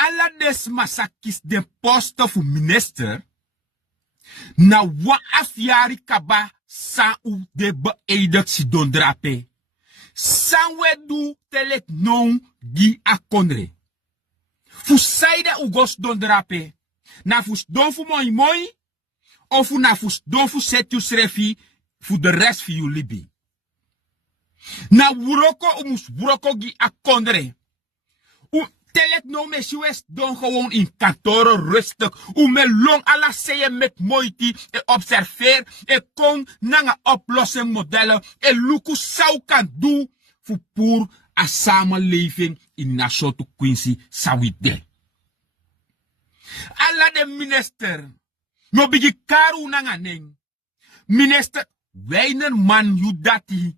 Alla des masakis de poste fu minister, na wa afiari kaba sa u de beëdigd si don drape. San we du telek non gi akondre. Fu saide u gos don drape. Na fu don fu moi moi, of na fu don fu setu srefi, fu de rest fi u libi. Na wuroko mus wuroko gi akondre. Telek no me west don gewoon in kantoren rustig. Me long alla seje met moeite e observeer e kon nanga oplossing modellen e luku zou kan doen voor poer a samenleving in Nasoto Quincy Sawide. Alla de minister no bigi karu nanga ning. Minister weiner man yudati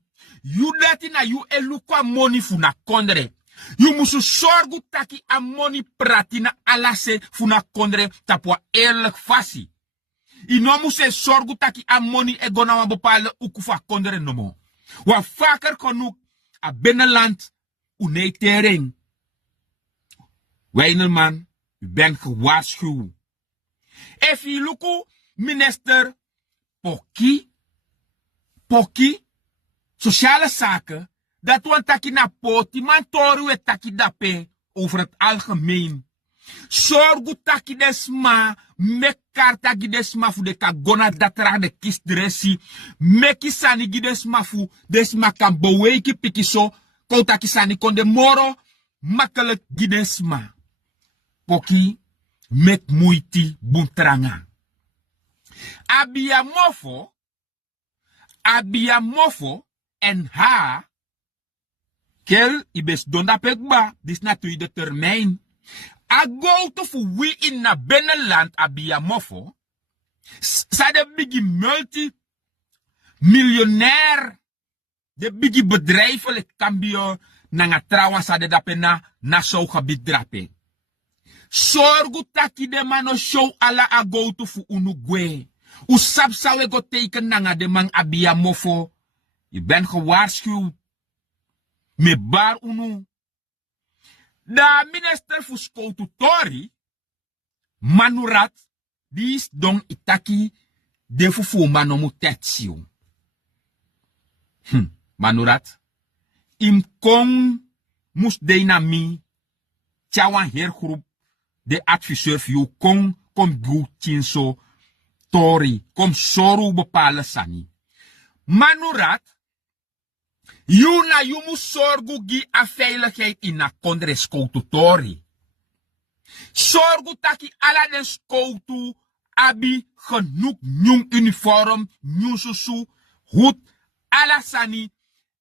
na yu elukwa money funa kondre. You musu sorgu taki a money pratina alase funa kondre tapwa eerlijk fasi. Ino musu sorgu taki a money e gona wa bepaalde ukufa kondre nomo. Wa vaker konuk a binnenland unetering. Weinerman, u bent gewaarschuwd. If you luku minister Poki, sociale zaken, dat we taki na poti, man toru we taki dape over het algemeen. Zorgu taki desma, mekar taki desma fu de kagona datra de kistdresi, meki sani gidesma fu desma kan beweki pikiso, kou taki sani konde moro, makkelijk gidesma. Poki, met muiti buntranga. Abiamofo en ha, kel ibes donda pekba, dis natuurlijk de termijn. A go to fu wie in na binnenland Abiamofo, sa de bigi multi-miljonair, de bigi bedrijven le cambio, nanga trawa sa de dapena na so gebied drape. Sorgu taki de mano show ala a go to fu unugwe. U sab sawe go teken nanga de man Abiamofo. Je bent gewaarschuwd. Me bar unu. Da minister fu skoutu tori. Manurat. Dis don itaki. De fu manomu tetsio. Manurat. Im kong mus de na mi. Tjawan heergroep. De adviseur fiu kong kom gu tinso. Tori. Kom soru bepalen sani. Manurat. You moet zorgen gi a veiligheid in na kondre skoutu tori. Zorgu taki ala den skoutu abi genoeg nieuw uniform, nieuw susu, hoed, ala sani.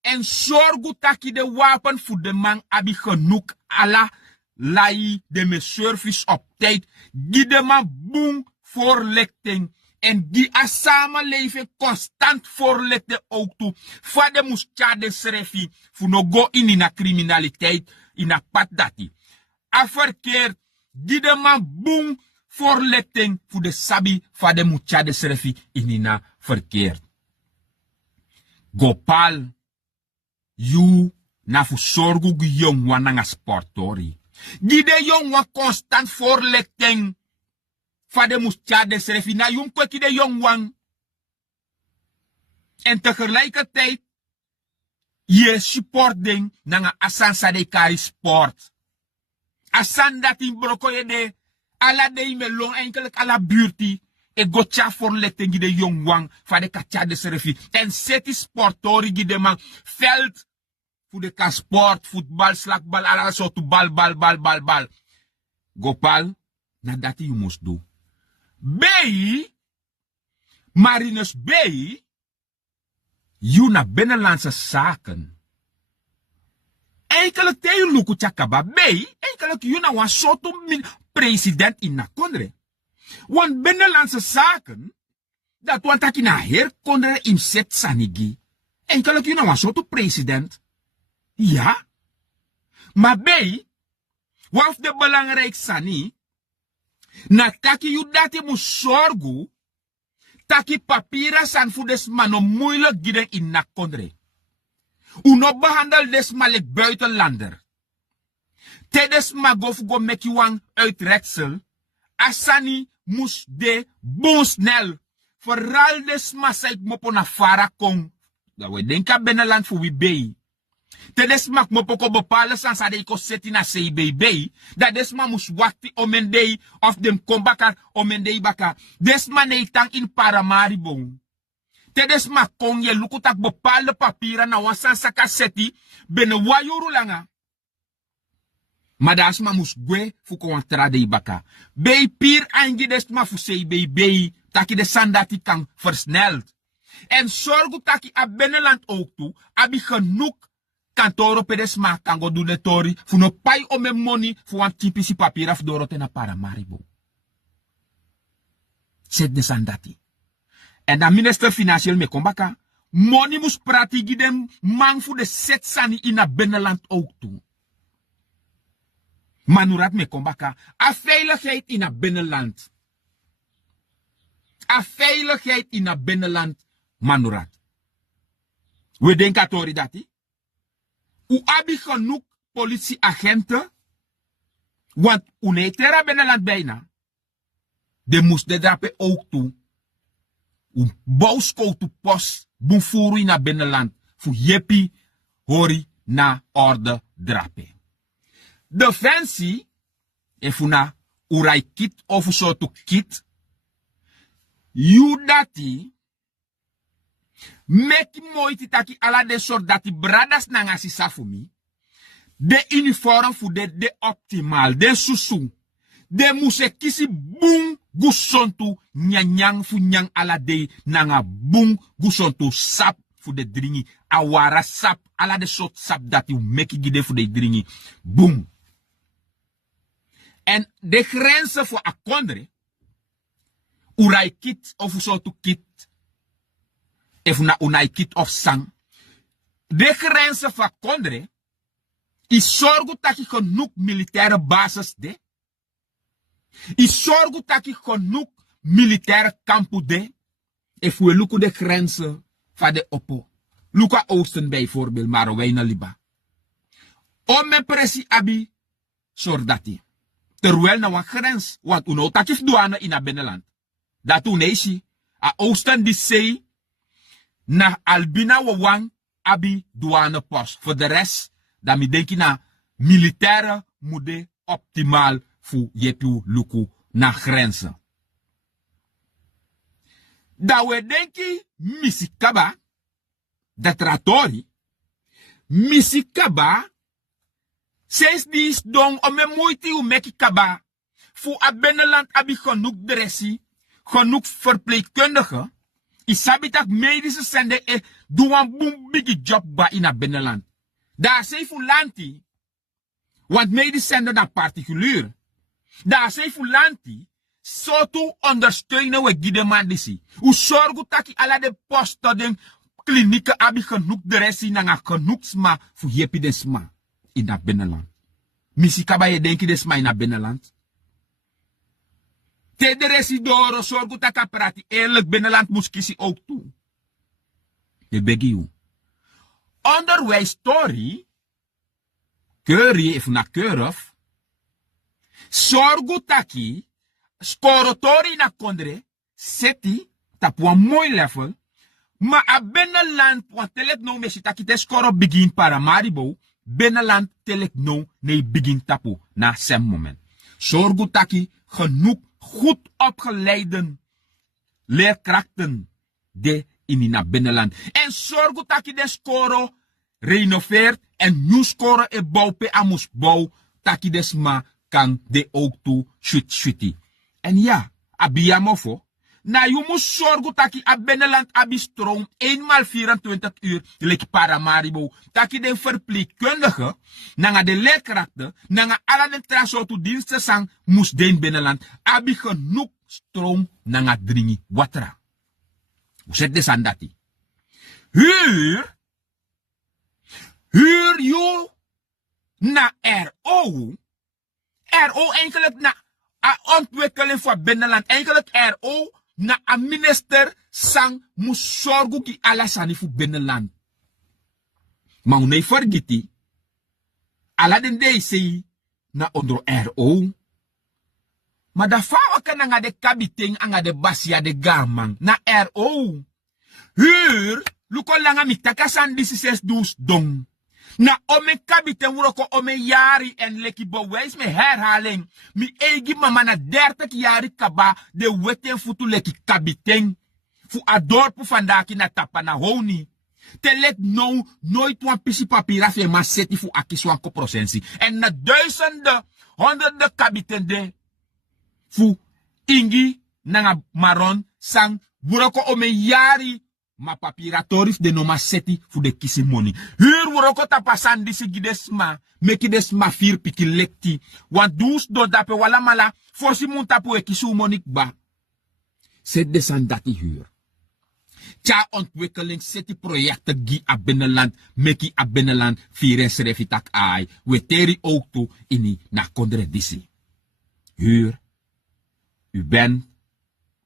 En zorgu taki de wapen voor de man abi genoeg ala lai de me service op tijd. Gi de man boom voorlichting. En die a samenleving constant voorlichten ook toe. Vade moest tjade srefi. Voor no go in na criminaliteit. In a pad dati. A verkeerd. Die de man boom voorlichting. Voor de sabi. Vade moest tjade srefi. In na verkeerd. Gopal. You. Na fu sorgu gu jong wan nga sportori. Die de jong wan constant voorlichting. Vade moest tjade srefi na jong kweki de jong wang. En tegelijkertijd, je supporting na asan sade kari sport. Asan dat in broko je de, ala de me long enkelijk ala buurti, e gotcha voor letting de jong wang, vade ka tjade srefi. En seti sportori gi de man, veld, voor de ka sport, voetbal, slakbal, ala soort bal. Gopal, na dat je moest doen. Bij Marinus Bay, you na binnenlandse zaken. Eigenlijk tegen Luku Chakaba Bay, eigenlijk you na wan soort president in na kondre. Want binnenlandse zaken, dat want taki na her kondre im set sanigi. Eigenlijk you na wan soort president. Ja. Maar Bay, wat de belangrijk sani, na taki yu dati mu sorgu, taki papira san fu des mano moeilijk giden in na kondre. Uno behandel des malik buitenlander. Tedes magof go meki wang uitreksel. Asani mus de bon snel. Vooral des masaik mopo na fara kong. Dat we denken binnenland voor wie bij. Tedes mak mopo ko bepalen san sa de iko seti na CBB. Dat des ma mus wakti omendei of dem kombaka omendei baka. Des ma neitang in Paramaribo. Tedes ma kong ye lukutak bepaalde papieren na wasan sa kaseti. Bene wayuru langa. Maar dat is maar moest gwe voor contrade ibaka. Bij pier aangedes maar voor CBB. Taki de sandati kan versneld. En zorg taki a binnenland ook toe. Abi genoeg kantoro pedes ma kan go doen de tori. Voor no pai ome money voor een typische papier af dorote na Paramaribo. Zet de sandati. En dan minister financieel me kombaka. Money moest pratigi dem man voor de set sani in a binnenland ook toe. Manurat me kombaka. A veiligheid in a binnenland. A veiligheid in a binnenland. Manurat. We denken tori dati. U abi genoeg politieagenten. Want unetera binnenland bijna. De moest de drape ook toe. U bouwsko to post. Boefuru in a binnenland. Fu jepi hori na orde drape. Defensie, efuna urai kit of so to kit, you dati, meki moiti taki ala de soort dati bradas nangasi safumi, de uniform fu de optimal, de susu, de muse kisi bung gusontu nyanyang fu nyang ala de nanga bung gusontu sap fu de dringi, awara sap, ala de soort sap dati meki gide fu de dringi, boom. En de grenzen voor akondre, urai kit of zo to kit, even unai kit of sang. De grenzen voor akondre, is zorgen dat je genoeg militaire basis de, is zorgen dat je genoeg militaire kampen de, if we look de grenzen van de oppo. Luka Oosten bijvoorbeeld, maar wijna liba. Om mijn pressie abi, sordati. Terwijl na een grens, want uno takif douane in a binnenland. Dat unesi, a oosten die zei, na albina wawang abi douane post. Voor de rest, dan mi denki na militaire moede optimaal voor jepu luku na grenzen. Dat we denki misikaba, dat tratori, misikaba, sinds die is dong om me moeite u meki kaba. Voor a binnenland abi genoeg dressie, genoeg verpleegkundigen. Isabi tak medische zende doe een boom big job ba in a binnenland. Daar zijn voor lanti. Want medische zende dan particulier. Daar zijn voor lanti. Zo toe ondersteunen we gidemandisi. U zorgen dat je alle de posten den klinieken abi genoeg dressie na genoeg sma voor jepi den sma. In dat binnenland. Misi kaba je denki des ma in dat binnenland. Te de residoro zorgu taka prati. Eerlijk binnenland moest kiezen ook toe. Je begi u. Onderwijs story. Keurie of na keurif. Zorgu taki. Skorotori na kondre. Seti. Tapu een mooi level. Maar a binnenland. Want telek no mesi taki te skoro begin Paramaribo. Binnenland telek no nee begin tapu na sem moment. Zorgu taki genoeg goed opgeleide leerkrachten de in binnenland. En zorgu taki de skoro renoveert en nu skoro e bouw pe amus bouw taki desma kan de ook toe shuti. En ja, abiyamofo. Na je moet zorgen dat je a binnenland abi stroom 1 x 24 uur like Paramaribo. Dat je de verpleegkundige, na de leerkrachten, na alle de transportu diensten sang moest den binnenland abi genoeg stroom na dringi watra. Hoe zet de sandati? Huur je na RO. RO eigenlijk na a ontwikkeling van binnenland. Eigenlijk RO na a minister sang moest zorgen ki alasani voor binnenland. Maar nee vergeti. Ala den dey say na ondro RO. Maar da fawa ka nga de kabiting anga de basia de gamang na RO. Huur, luko langa mi takasan 16 dus dong. Na ome kabiten wuroko ome yari en leki bewijs me herhaling. Mi egi mama na 30 yari kaba de weten futu leki kabiten. Fu adorpu vandaki na tapa na honi. Te let nou nooit wan pisi papira fe ma seti fu akiswan ko prosensi. En na duizenden, honderden kabiten de fu ingi nanga maron sang wuroko ome yari ma papira torif de no ma seti fu de kisi money. Huur wuroko tapasan disi gidesma, meki desma fir piki lekti. Want dus do dape wala mala, forsi mun tapu e kisu monik ba. Zet desan dati huur. Tja ontwikkeling seti projecten gi a binnenland, meki a binnenland, vires refitak ai, weteri ook toe ini na kondre disi. Huur, u bent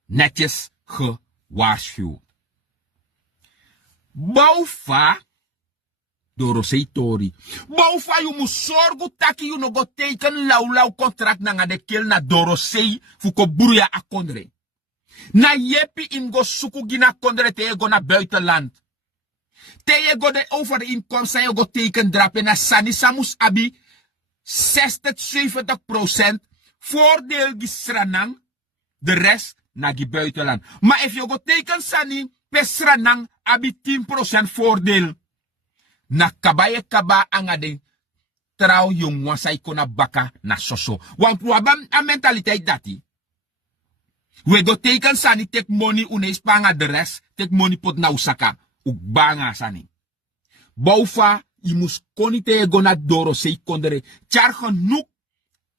netjes gewaarschuwd. Boufa, Doroseitori. Boufa, you moet zorgen dat je no go teken laulau contract na de kel na Dorosei, fuko buruya a kondre. Na yepi in go suku gina kondre te go na buitenland. Te je go de overinkomsten je go teken drapen na sani samus abi 60-70% voordeel gisranang, de rest na gi buitenland. Maar if je go teken sani pesranang abi 10% voordeel. Na kabaye kaba angade trao yung wasay ko na baka na soso. Want wabam a mentaliteit dati. We go teken sani take money uneis panga de rest, take money pot na usaka. Ugbanga sani. Boufa, imus konite go na Dorosei kondere. Char genoeg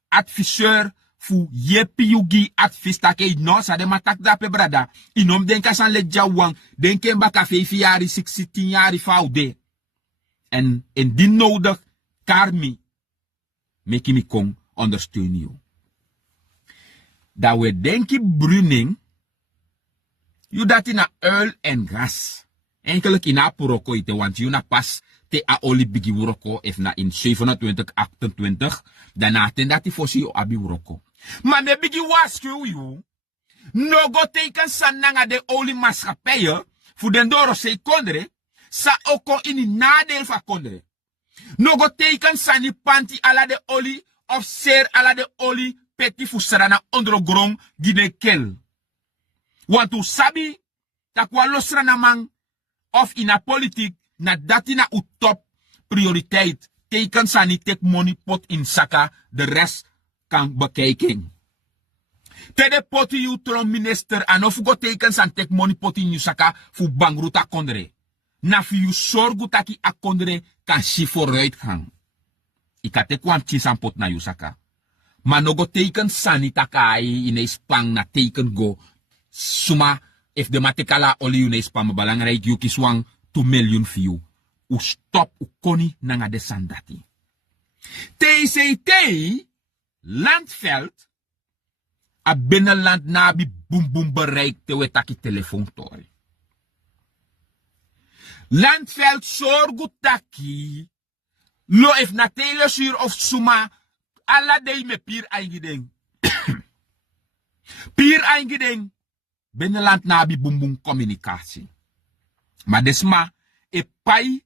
adviseur fu yepi yugi advis take no sa de matak dape brada. Inom denka san le jawang, denken baka 5 jari, 16 jari faude. En indien nodig, karmi, meki mi kong ondersteunen you. Dat we denken bruning, you dat in a uil en gas. Enkelijk in a puroko ite, want you na pas te a oli bigi wuroko, if na in 27, 28, dan aten dat die fosi o abi wuroko. Maar me bigi waarschuw you, no go teken sananga de oli maatschappij, voor den Dorosei kondre, sa oko in nadeel van kondre. No go teken sani panti ala de oli, of ser ala de oli, peti fusarana ondergrond gide kel. Want u sabi, takwa losrana man, of in a politiek, na dati na u top prioriteit, teken sani tek money pot in saka, de rest kan bekijken. Tede poti u tron minister, en of go teken san tek money pot in saka, fu bangruta kondre. Na fi u sorgu taki a kondre, kan si vooruit gaan. Ika te kwam chisan pot na saka. Maar no go teken sani takai in spang na teken go suma if de matekala oli une spam belangrijk you kiswang 2 million view. U stop u koni nanga de sandati. TCT Landveld a binnenland nabi boom boom bereik te wetaki telefoontori. Landveld sorgu taki lo if na telesuur of suma alla day me pier eingeding. Pier eingeding. Binnenland nabi bumbum communicatie. Maar desma e pai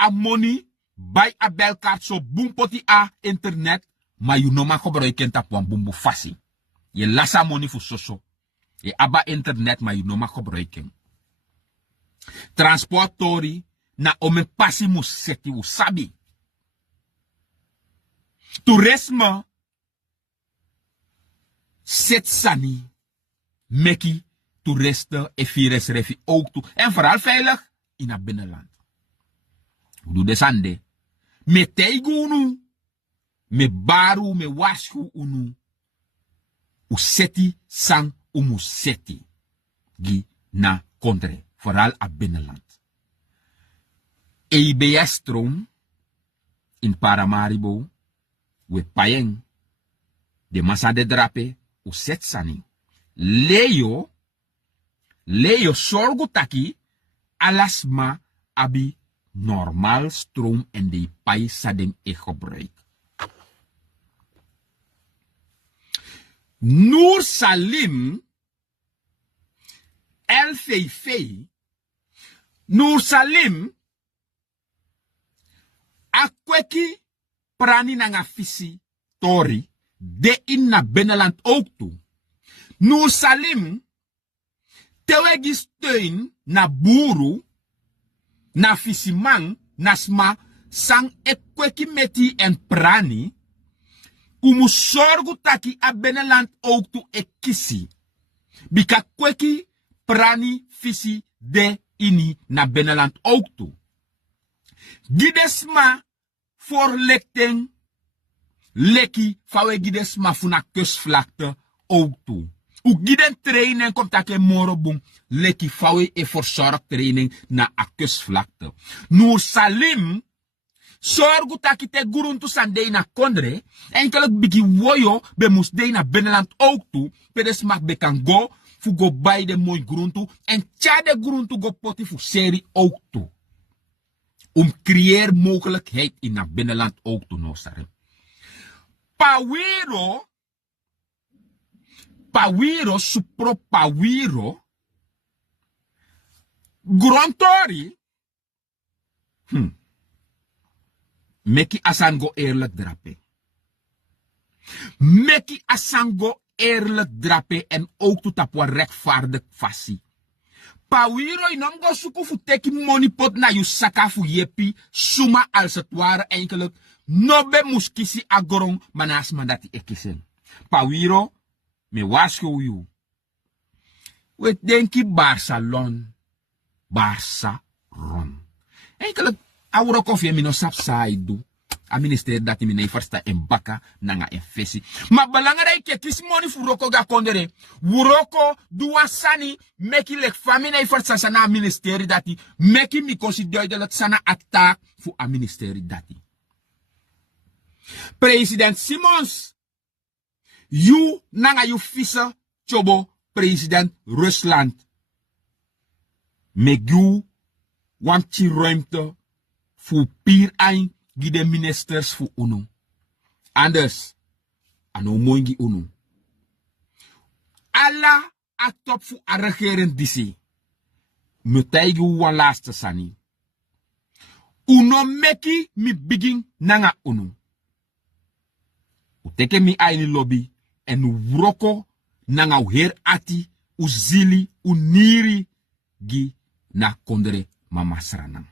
a money bij a belkaart so bumpoti a internet. Maar you no ma gebruiken tapwan bumbu fasi. Je lasa money fu soso. Je aba internet maar you no ma gebruiken. Transportori na ome pasi museti u sabi. Toerisme zet sani meki toeristen en virus refi ook toe. En vooral veilig in het binnenland. Doe de sande. Me teigu unu. Me baru me washu unu. U seti sang umu seti. Gi na kontre. Vooral het binnenland. EBS stroom in Paramaribo. We payeng. De massa de drape. U set sani. Leo sorgu taki. Alasma abi normaal stroom en de pay sadeng e gebruik. Nur Salim El Feifei. Nur Salim akweki prani nanga fisi tori de in na Beneland ook toe. Nur Salim tewegi steun na buru na fisimang nasma sang ekweki meti en prani umu sorgu taki a Beneland ook toe ekisi bika kweki prani fisi de ini na Beneland ook toe. Gidesma voor lekting leki fawe gidesma funa kusvlakte ook toe. U giden training komt take morobung leki fawe e verzorg training na a kusvlakte. Nur Salim sorgu taki te guruntu sande na kondre enkelek biki woyo be musde na Beneland ook toe pedesma be kan go fu go bij de mooi gruntu en tjade gruntu go poti fu serie ook toe. Creëer mogelijkheid in het binnenland ook toe nosare. Pawiro, supro pawiro, grontori, meki asango eerlijk drape. Meki asango eerlijk drape en ook toe tapwa rechtvaardig fassie. Pawiro inom go suku fu teki money pot na yu saka fu yepi suma als het ware eigenlijk nobe muskisi agorong manas mandati ekisen. Pawiro me wasku yu. We denki Barcelona Barça ron. Eigenlijk awro kofi mi no sapsaidu. A minister dati mi nei farsta en baka nanga efesi. Ma balangara ke kismoni fu roko ga kondere. Wuroko duwa sani meki lek fami nei farsta sana ministeri dati. Meki mi consider de sana attack fu a ministeri dati. President Simons. You nanga you fisa chobo president Rusland. Megu wanti ruimte fu pier ein gide ministers fu unu. Anders, ano moingi unu. Alla a top fu a regering disi. Mutaigi wan laatste sani. Uno meki mi begin nanga unu. Uteke mi aini lobby en wroko nanga uher ati, uzili, uniri gi na kondere mama sranang.